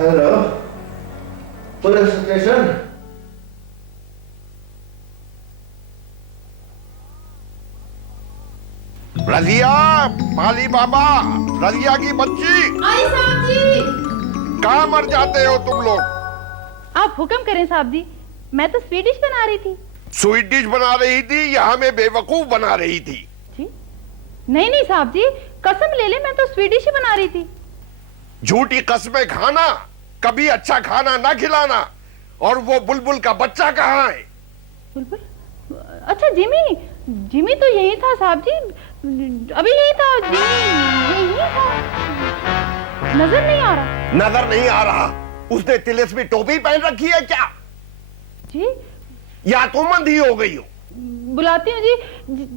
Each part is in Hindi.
Hello, police station. रजिया, माली बाबा, रजिया की बच्ची। आई साहब जी। कहाँ मर जाते हो तुम लोग? आप हुक्म करें साहब जी, मैं तो स्वीट डिश बना रही थी। स्वीट डिश बना रही थी या हमें बेवकूफ बना रही थी? जी नहीं नहीं साहब जी, कसम ले ले, मैं तो स्वीट डिश ही बना रही थी। झूठी कस्में खाना, कभी अच्छा खाना ना खिलाना। और वो बुलबुल का बच्चा कहाँ है? बुलबुल? अच्छा जिमी, जिमी तो यही था साहब जी, अभी यही था। जिमी यही था, नजर नहीं आ रहा। नजर नहीं आ रहा? उसने तिलिस्मी टोपी पहन रखी है क्या? जी या तुम अंधी हो गई हो? बुलाती हूँ जी।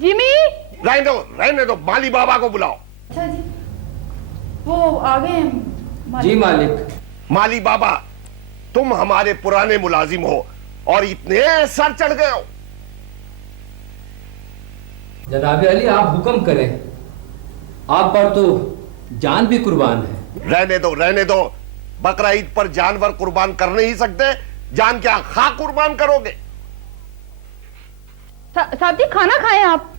जिमी। रहने दो, माली बाबा को बुलाओ। अच्छा जी, वो आ गए हैं। जी मालिक। माली बाबा, तुम हमारे पुराने मुलाजिम हो और इतने सर चढ़ गए हो। जनाबे अली, आप हुक्म करें, आप पर तो जान भी कुर्बान है। रहने दो। बकरा ईद पर जानवर कुर्बान कर नहीं सकते, जान क्या खाक कुर्बान करोगे? साहब जी खाना खाएं आप।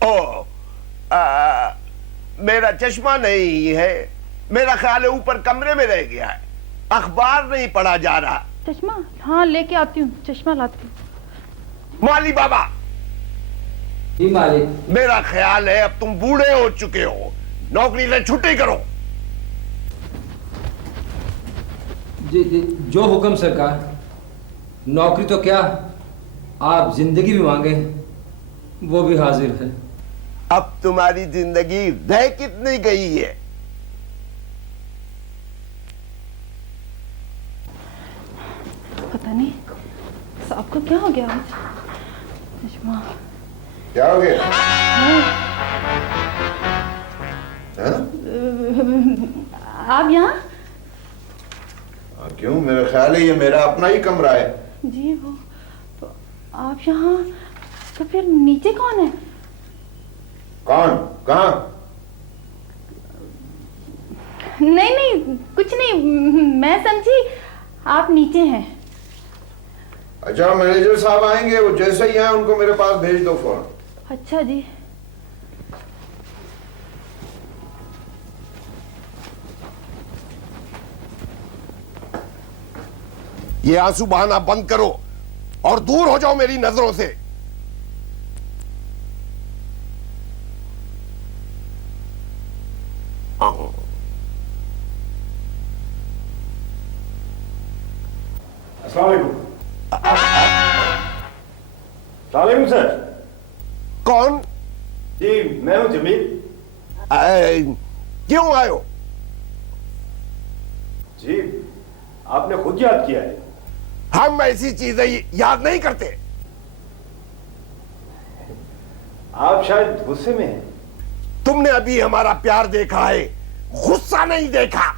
मेरा चश्मा नहीं है, मेरा ख्याल है ऊपर कमरे में रह गया है, अखबार नहीं पढ़ा जा रहा। चश्मा? हाँ लेके आती हूँ, चश्मा लाती हूँ। माली बाबा। जी मालिक। मेरा ख्याल है अब तुम बूढ़े हो चुके हो, नौकरी से छुट्टी करो। जी, जो हुक्म सरकार। नौकरी तो क्या, आप जिंदगी भी मांगे वो भी हाजिर है। अब तुम्हारी जिंदगी रह कितनी गई है? पता नहीं साहब को क्या हो गया आज। चश्मा क्या हो गया? आप यहाँ? क्यों? मेरा ख्याल है ये मेरा अपना ही कमरा है। जी वो तो आप यहाँ, तो फिर नीचे कौन है? कौन? कहाँ? नहीं नहीं कुछ नहीं, मैं समझी आप नीचे हैं। अच्छा, मैनेजर साहब आएंगे, वो जैसे ही आए उनको मेरे पास भेज दो फौरन। अच्छा जी। ये आंसू बहाना बंद करो और दूर हो जाओ मेरी नजरों से। अस्सलाम वालेकुम सर। कौन? जी मैं हूं जमील। क्यों आए हो? जी आपने खुद याद किया है। हम ऐसी चीजें याद नहीं करते। आप शायद गुस्से में हैं। तुमने अभी हमारा प्यार देखा है, गुस्सा नहीं देखा।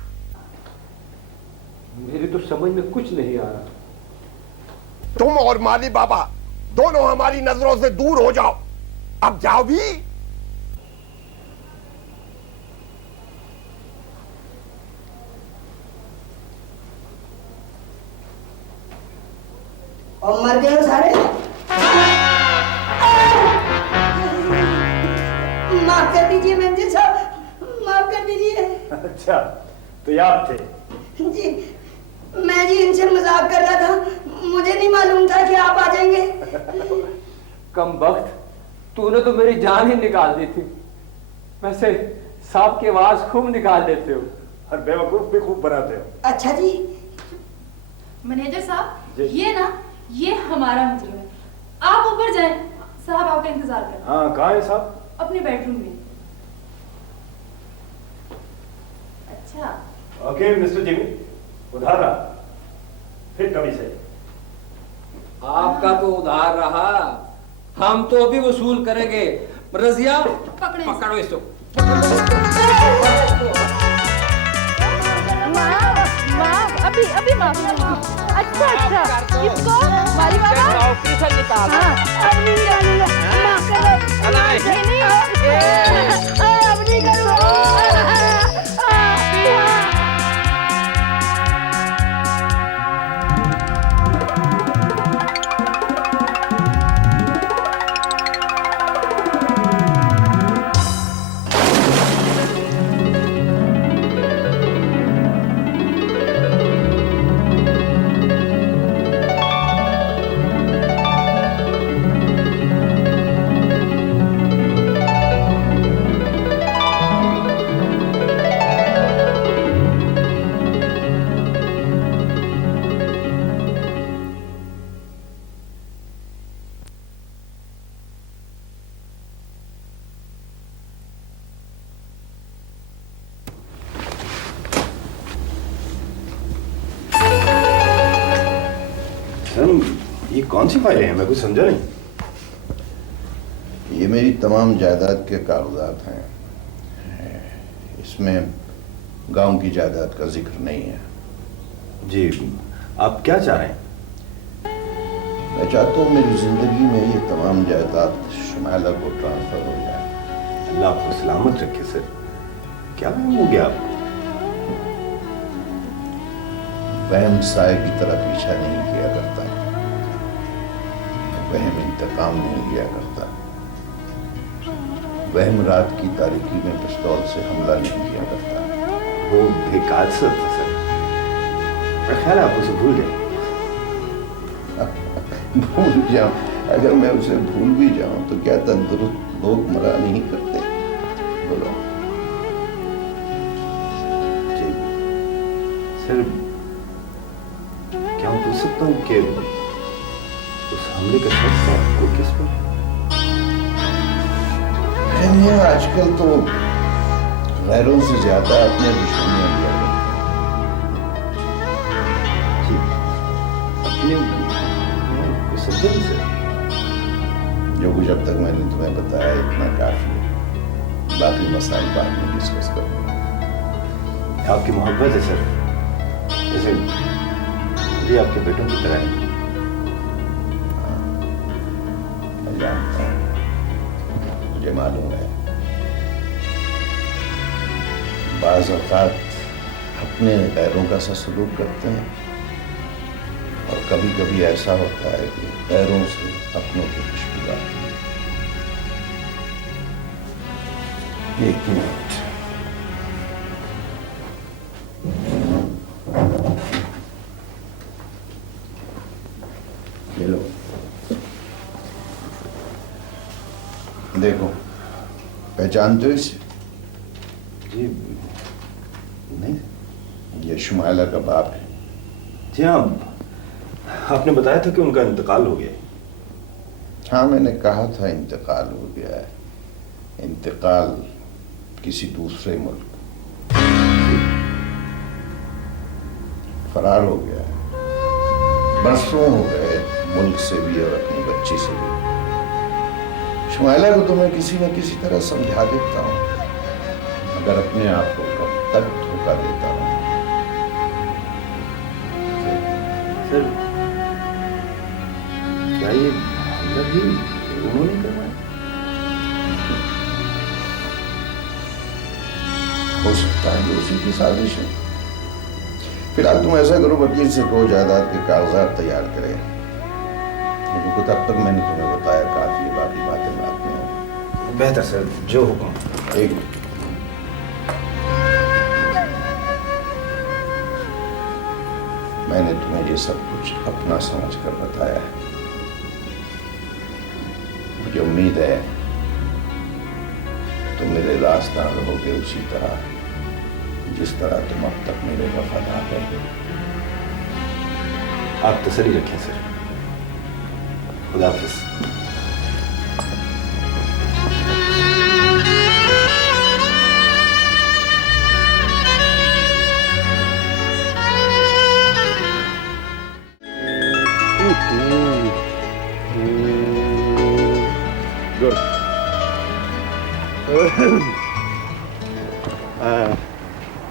मेरी तो समझ में कुछ नहीं आ रहा। तुम और माली बाबा दोनों हमारी नजरों से दूर हो जाओ। अब जाओ भी। और मर गए हो सारे। माफ कर दीजिए मैनेजर साहब, माफ कर दीजिए। अच्छा, तो ये आप थे? जी, मैं जी इनसे मजाक कर रहा था, मुझे नहीं मालूम था कि आप आ जाएंगे। कम वक्त, तूने तो मेरी जान ही निकाल दी थी। वैसे सांप की आवाज खूब निकाल देते हो और बेवकूफ भी खूब बनाते हो। अच्छा जी। मैनेजर साहब, जी। ये हमारा मुजरिम है। आप ऊपर जाएं, साहब आपका इंतजार कर रहे हैं। हाँ, कहाँ है साहब? अपने बेडरूम में। अच्छा, ओके मिस्टर जिमी, उधार रहा, फिर कभी से। आपका तो उधार रहा, हम तो अभी वसूल करेंगे। रजिया, पकड़ो इसको। माफ, अभी माफ। अच्छा, किसको? माली बाबा? नौकरी से निकाल। अब नहीं डालूंगा, माफ करो। नहीं। अब नहीं करूँगा। ये कौन सी फाइलें हैं? मैं कुछ समझा नहीं। ये मेरी तमाम जायदाद के कागजात हैं। इसमें गांव की जायदाद का जिक्र नहीं है। जी, आप क्या चाह रहे हैं? मैं चाहता हूँ मेरी जिंदगी में ये तमाम जायदाद शुमाइला को ट्रांसफर हो जाए। अल्लाह आपको सलामत रखे सर। क्या हो गया आपको? वहम साए की तरह पीछा नहीं किया करता, वहम इंतकाम नहीं लिया करता, वहम रात की तारीकी में पिस्तौल से हमला नहीं किया करता। वो बेकार था सर। मैं ख्याल आप उसे भूल गए। भूल जाऊं? अगर मैं उसे भूल भी जाऊं तो क्या तंदुरुस्त लोग मरा नहीं करते? बोलो। जी सर, क्या मैं पूछ सकता हूँ कि उस हमले का शक है आपको किस पर? मैं आजकल तो गैरों से ज्यादा अपने दुश्मनियां किया करते हैं। जी, अपने समझे नहीं सर। जो कुछ अब तक मैंने तुम्हें बताया इतना काफी है, बाकी मसाइल बाद में डिस्कस करूंगा। आपकी मोहब्बत है सर, जैसे ये आपके बेटों की तरह है। मैं जानता हूँ, मुझे मालूम है। बाज़ औक़ात अपने गैरों का सा सलूक करते हैं और कभी कभी ऐसा होता है कि गैरों से अपनों की खुशबू आती है। एक मिनट। ले लो, देखो, पहचानते हो इसे? जी नहीं। ये शुमाइला का बाप है। जी हाँ, आपने बताया था कि उनका इंतकाल हो गया है। हाँ, मैंने कहा था इंतकाल हो गया है। इंतकाल किसी दूसरे मुल्क, फरार हो गया है। बरसों हो गए मुल्क से भी और अपनी बच्ची से भी। शुमाइला को तो मैं किसी न किसी तरह समझा देता हूँ, मगर अपने आप को कब तक धोखा देता हूँ। सर क्या ये हमला भी उन्होंने करवाया? हो सकता है कि उसी की साजिश है। फिलहाल तुम ऐसा करो, वकील से कहो जायदाद के कागजात तैयार करें, क्योंकि तब तक मैंने तुम्हें बताया काफी है, बाकी बातें बाद में होंगी। बेहतर सर, जो हुक्म। एक मैंने तुम्हें ये सब कुछ अपना समझकर बताया है। मुझे उम्मीद है तुम मेरे रास्ता रहोगे उसी तरह जिस तरह तुम अब तक मेरे वफादार रहे। आप तसल्ली रखें सर। खुदा हाफिज।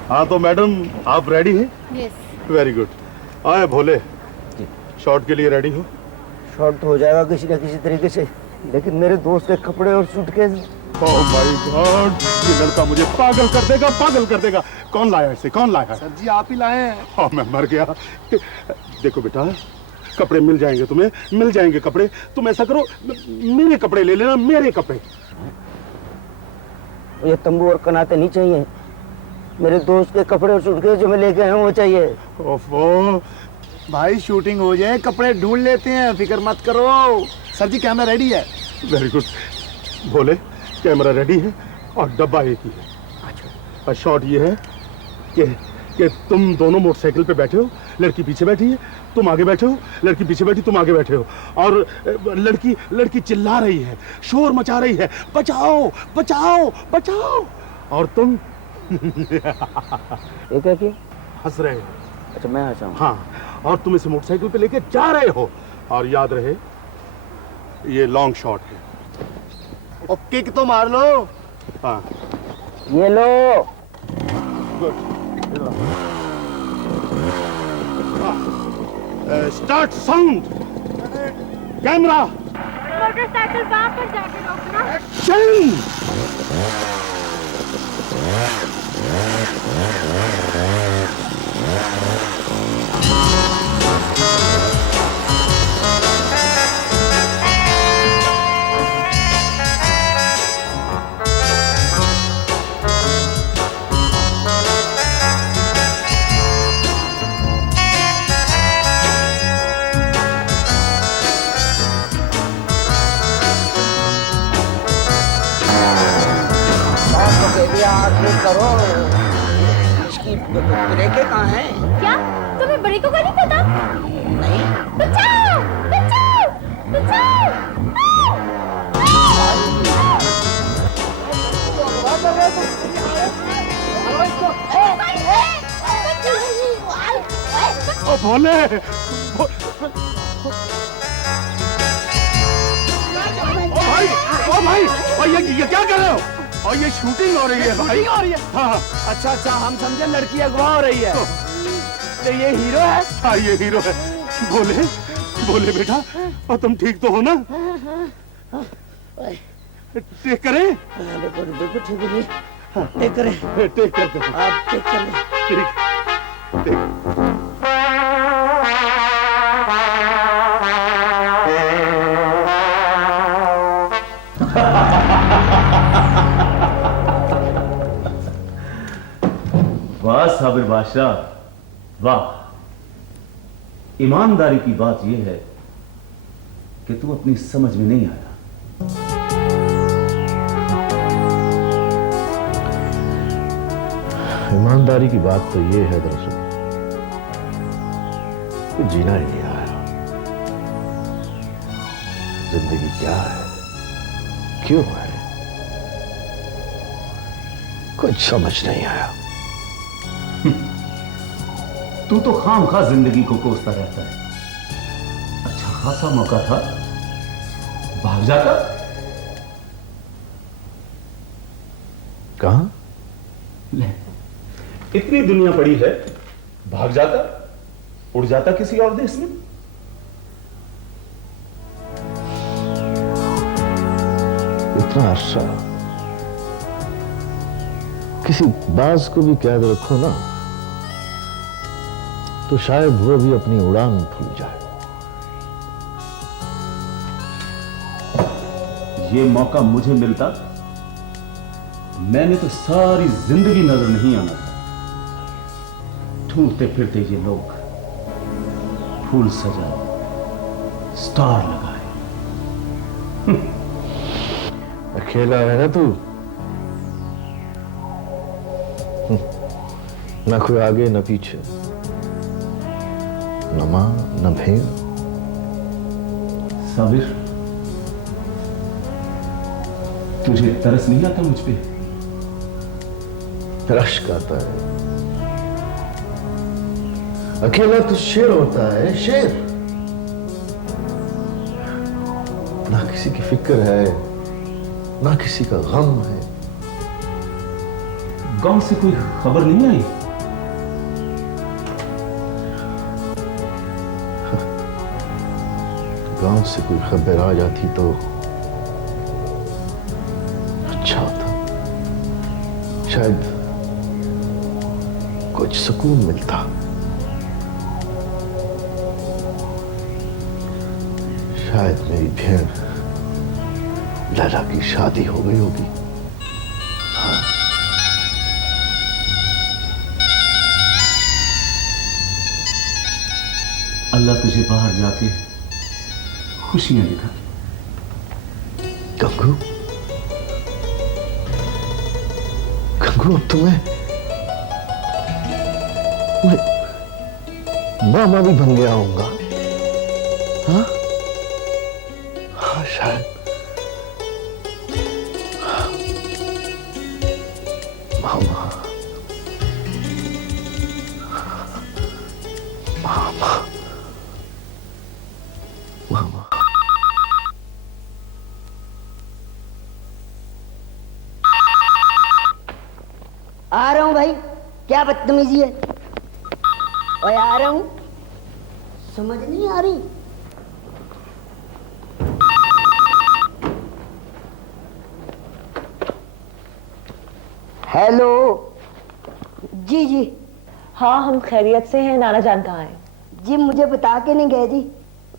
हाँ तो मैडम आप रेडी हैं? यस। Very good. आए भोले, शॉट के लिए रेडी हो? शॉर्ट तो हो जाएगा किसी न किसी तरीके से, लेकिन मेरे दोस्त के कपड़े और सूटकेस। ओह माय गॉड, ये लड़का मुझे पागल कर देगा, पागल कर देगा। कौन लाया इसे, कौन लाया? सर जी आप ही लाए हैं। हाँ मैं मर गया। देखो बेटा, कपड़े मिल जाएंगे तुम्हें, मिल जाएंगे कपड़े। तुम ऐसा करो, मेरे कपड़े ले लेना, मेरे कपड़े। ये तंबू और कनाते नहीं चाहिए, मेरे दोस्त के कपड़े और सूटकेस जो मैं लेके आया हूँ वो चाहिए। ओफो भाई शूटिंग हो जाए, कपड़े ढूंढ लेते हैं, फिक्र मत करो। सर जी कैमरा रेडी है। Very good. Bhole, camera ready है और डब्बा एक ही है। अच्छा। और शॉट ये है कि तुम दोनों मोटरसाइकिल पे बैठे हो, लड़की पीछे बैठी है, तुम आगे बैठे हो, लड़की पीछे बैठी, तुम आगे बैठे हो, और लड़की चिल्ला रही है, शोर मचा रही है, बचाओ बचाओ बचाओ, और तुम ये क्या किया? हंस रहे हो। अच्छा मैं हंसा हूँ। हाँ, और तुम इसे मोटरसाइकिल पे लेके जा रहे हो, और याद रहे ये लॉन्ग शॉट है। और किक तो मार लो। हाँ ये लो। Good. Start sound, camera, motorcycle वहां पर जाके रोकना। एक्शन। करो, इसकी ब्रेकें कहाँ हैं? क्या तुम्हें बड़ी को नहीं पता? नहीं। बचाओ बचाओ बचाओ। ओ भोले, ओ भाई, और ये क्या कर रहे हो? और ये शूटिंग हो रही है भाई। हो रही है? हाँ। अच्छा हम समझे लड़की अगवा हो रही है। तो ये हीरो है? हाँ ये हीरो है। बोले बेटा, और तुम ठीक तो हो ना? टेक करें? देखो ठीक है जी। टेक करें। टेक करते हैं। आप टेक कर लें। ठीक। वाह साबिर बादशाह, वाह। ईमानदारी की बात यह है कि तू अपनी समझ में नहीं आया। ईमानदारी की बात तो ये है दरअसल कि जीना ही नहीं आया। जिंदगी क्या है, क्यों है, कुछ समझ नहीं आया। तू तो खामखा जिंदगी को कोसता रहता है। अच्छा खासा मौका था, भाग जाता। कहां? ले, इतनी दुनिया पड़ी है, भाग जाता। उड़ जाता किसी और देश में। इतना अर्सा किसी बाज को भी कैद रखो ना, तो शायद वो भी अपनी उड़ान भूल जाए। ये मौका मुझे मिलता, मैंने तो सारी जिंदगी नजर नहीं आना था। ढूंढते फिरते ये लोग फूल सजाए, स्टार लगाए। अकेला है ना तू, न कोई आगे न पीछे, न मां न भेड़। साबिर, तुझे तरस नहीं आता मुझ पे? रश्क आता है। अकेला तो शेर होता है, शेर। ना किसी की फिक्र है, ना किसी का गम है। गांव से कोई खबर नहीं आई? गांव से कोई खबर आ जाती तो अच्छा होता, शायद कुछ सुकून मिलता। शायद मेरी बहन लैला की शादी हो गई होगी। हाँ। अल्लाह तुझे बाहर जाके खुशियां दिखा। गंगू, गंगू, अब तुम्हें मैं मामा भी बन गया होऊंगा। हाँ हाँ, शायद। मामा, मामा, मामा। आ रहा हूं भाई, क्या बदतमीजी है। ओए आ रहा हूं, समझ नहीं आ रही। हेलो। जी जी। हाँ, हम खैरियत से हैं। नाना जान कहाँ हैं? जी मुझे बता के नहीं गए जी।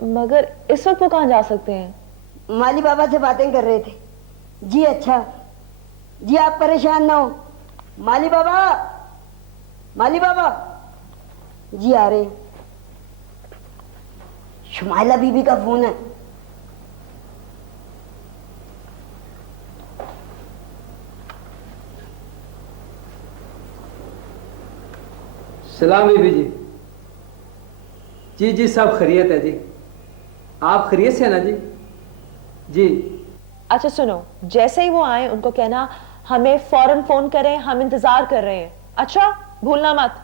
मगर इस वक्त वो कहाँ जा सकते हैं? माली बाबा से बातें कर रहे थे। जी अच्छा जी, आप परेशान ना हो। माली बाबा, माली बाबा जी आ रहे हैं। शुमाइला बीबी का फोन है। सलाम बीबी जी। जी जी, सब खैरियत है जी। आप खैरियत से हैं ना जी? जी। अच्छा सुनो, जैसे ही वो आए उनको कहना हमें फौरन फोन करें, हम इंतजार कर रहे हैं। अच्छा, भूलना मत।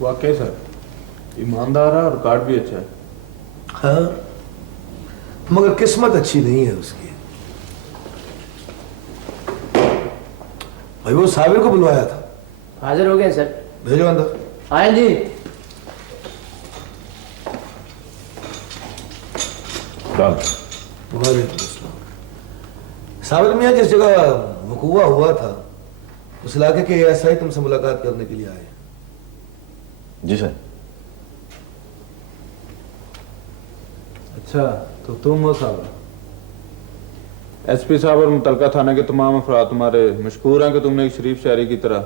वाकई सर, ईमानदार है और कार्ड भी अच्छा है। हाँ, मगर किस्मत अच्छी नहीं है उसकी। भाई वो साबिर को बुलवाया था। हाजिर हो गए सर। भेजो अंदर। आए जी। साबिर मियाँ जिस जगह वकूआ हुआ था उस इलाके के एएसआई तुमसे मुलाकात करने के लिए आए। जी सर। अच्छा, तो तुम हो साहब? एसपी साहब और मुतलका थाने के तमाम अफराद तुम्हारे मशहूर हैं कि तुमने एक शरीफ शहरी की तरह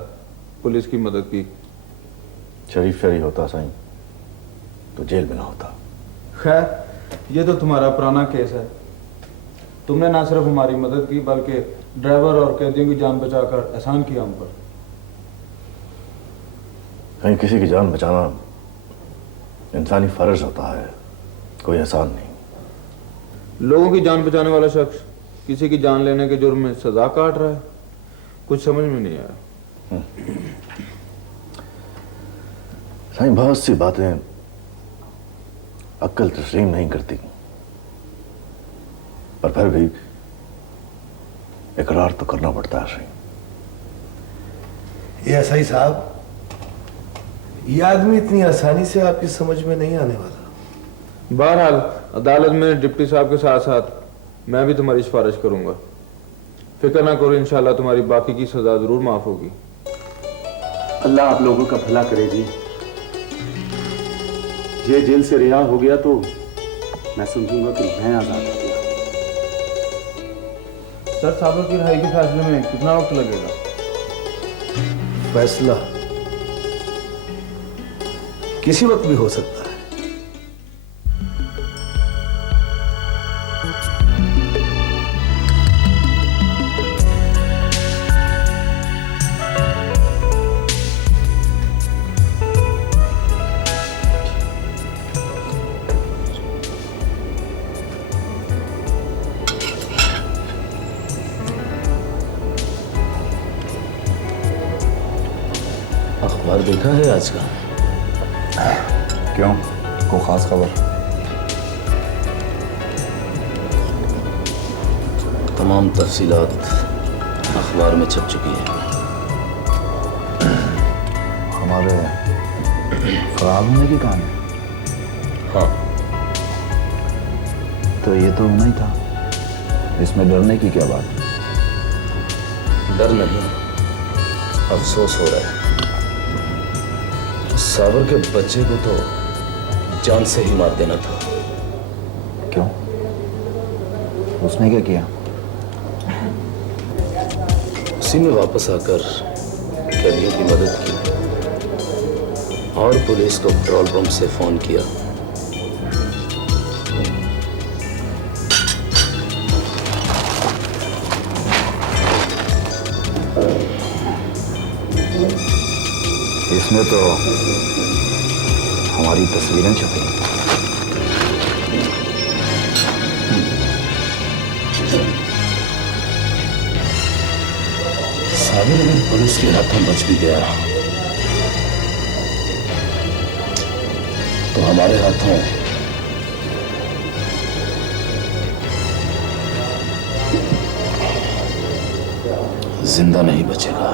पुलिस की मदद की। शरीफ शहरी होता साईं तो जेल में ना होता। खैर, ये तो तुम्हारा पुराना केस है। तुमने ना सिर्फ हमारी मदद की बल्कि ड्राइवर और कैदियों की जान बचाकर एहसान किया हम पर। कहीं किसी की जान बचाना इंसानी फर्ज होता है, कोई एहसान नहीं। लोगों की जान बचाने वाला शख्स किसी की जान लेने के जुर्म में सजा काट रहा है, कुछ समझ में नहीं आया। साईं, बहुत सी बातें अक्ल तस्लीम नहीं करती, पर फिर भी इकरार तो करना पड़ता है। साईं, एएसआई साहब, ये आदमी इतनी आसानी से आपकी समझ में नहीं आने वाला। बहरहाल अदालत में डिप्टी साहब के साथ साथ मैं भी तुम्हारी सिफारिश करूंगा। फिक्र ना करो, इंशाल्लाह तुम्हारी बाकी की सजा जरूर माफ होगी। अल्लाह आप लोगों का भला करे जी। ये जेल से रिहा हो गया तो मैं समझूंगा कि मैं आजाद हो गया। सर, साबर की रिहाई के फैसले में कितना वक्त लगेगा? फैसला किसी वक्त भी हो सकता है। अखबार देखा है आज का? क्यों, कोई खास खबर? तमाम तफसीलात अखबार में छप चुकी है। हमारे फरार होने की कहानी? हाँ। तो ये तो नहीं था, इसमें डरने की क्या बात? डर नहीं, अफसोस हो रहा है। साबर के बच्चे को तो जान से ही मार देना था। क्यों? उसने क्या किया? उसी ने वापस आकर कैदियों की मदद की और पुलिस को पेट्रोल पंप से फोन किया। इसमें तो हमारी तस्वीरें छपी। साबिर अगर पुलिस के हाथों बच भी गया तो हमारे हाथों जिंदा नहीं बचेगा।